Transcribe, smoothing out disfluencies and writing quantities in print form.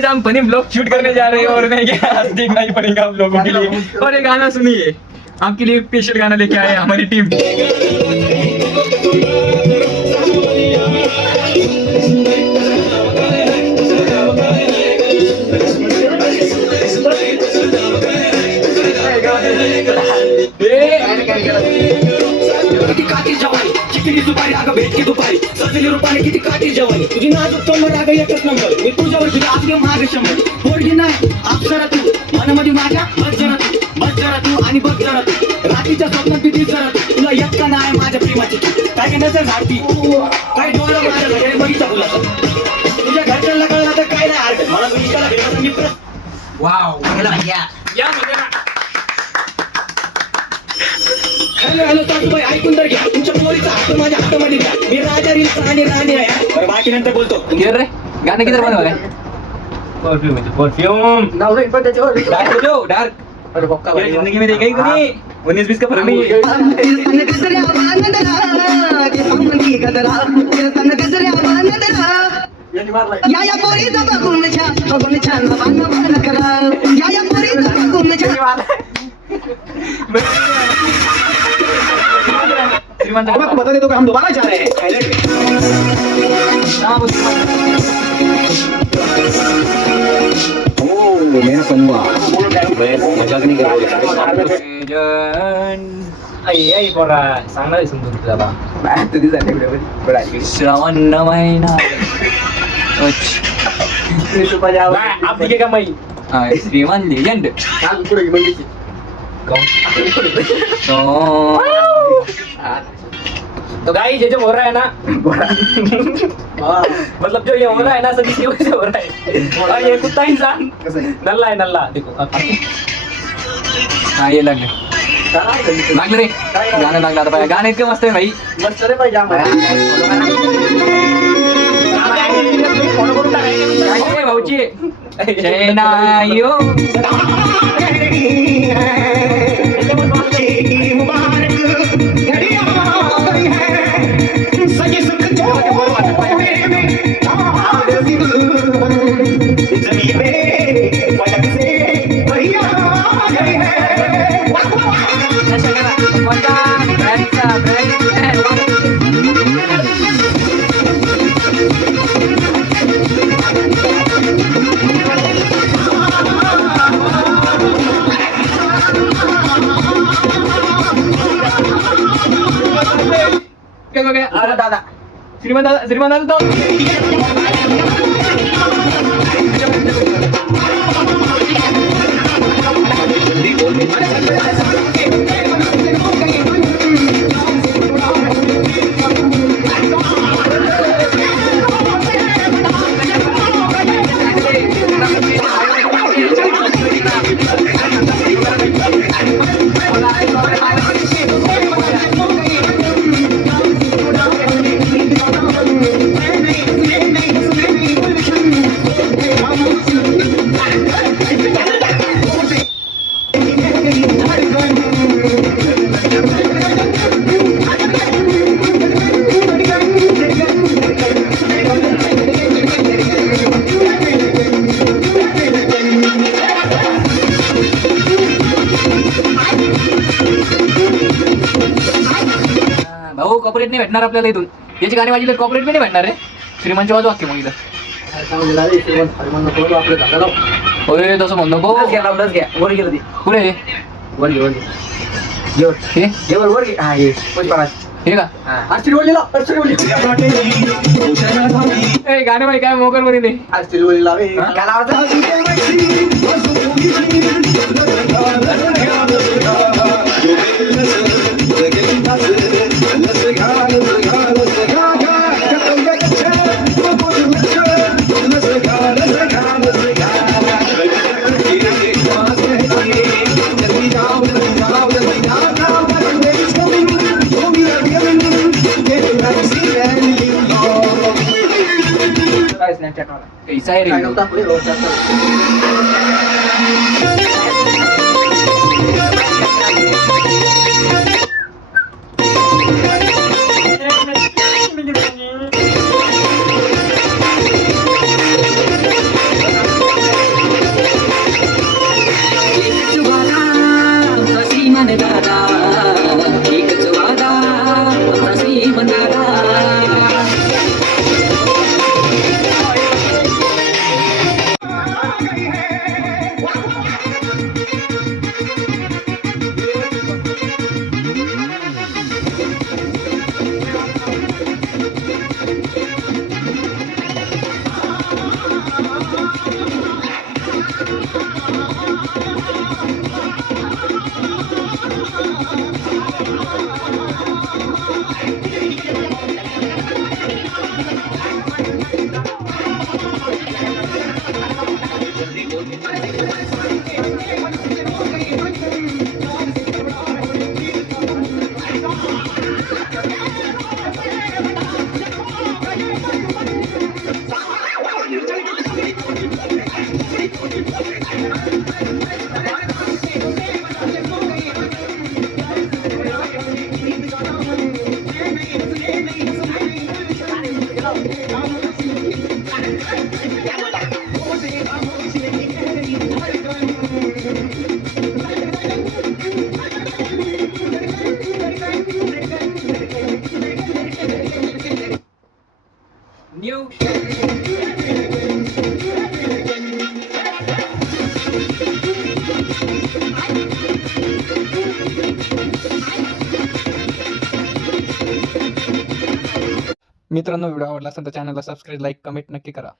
हम funny blog shoot करने जा रहे हैं और नहीं क्या देखना ही पड़ेगा आप लोगों के लिए। और एक गाना सुनिए, आपके लिए स्पेशल गाना लेके आए हमारी टीम। किती काठी जवानी चिकनी दुपारी अगं भेटकी दुपारी सजली रुपाने किती काठी जवानी तुझी नाजूक तोंड अगं एकच नंबर मी तुझ्यावर तुझ्या अगदी मागे शंभर पोरगी नाही अप्सरा तू मनामध्ये माझ्या बस जरा तू आणि बघ जरा तू रात्रीच्या स्वप्नात किती जरा तू तुला एकटा नाही माझ्या प्रेमाची काय काय नसेल झाडती काय डोळं माझ्या घरी बघितलं तुला तुझ्या घरच्यांना कळलं तर काय नाही हरकत मला तू इष्टाला भेटला मित्र वाव या हॅलो सासूबाई ऐकून तर घ्या तुमच्या पोरीचा हात माझ्या हातामध्ये घ्या मी राजा रील आणि राणी आहे बरं बाकी नंतर बोलतो किधर रे गाना किधर बंद हो रहा है? परफ्यूम नाव रे पण त्याच्यावर डार्क हो जाओ डार्क। अरे बक्का तेरी जिंदगी में देखा ही कोनी 19-20 का फर्क नहीं है। या पोरीचा बघून छान बघून करा या पोरीचा बघून छान श्रीमान आपको बता दे तो कि हम दोबारा जा रहे हैं थाईलैंड में मेरा पनुआ मजाक नहीं कर आई पोरा सांगणार समजून तुला बा तुझी झाली श्रावण महिना आप दिखेगा मैं श्रीमान लेजेंड तो गाइस ये जो हो रहा है ना मतलब जो ये हो रहा है ना सभी की वजह से हो रहा है। और ये कुत्ता इंसान नल्ला है नल्ला देखो हाँ ये लग रे गाना लागला आता गाणं इतकं मस्त आहे भाई मस्त रे पाहिजे भाऊची चैनायो दादा श्रीमान दादा भाऊ कॉपरेट नाही भेटणार आपल्याला इथून याची गाणी वाजली कॉपरेट नाही भेटणार रे श्रीमानची वाजू वाक्य मग इथं होय तसं म्हणू नको वर गेलं पुढे वर हे हे का ए गाणे बाई काय मोकर मध्ये नाही कैसा है रे न्यू मित्रांनो, व्हिडिओ आवडला असेल तर चॅनलला सबस्क्राईब, लाईक, कमेंट नक्की करा.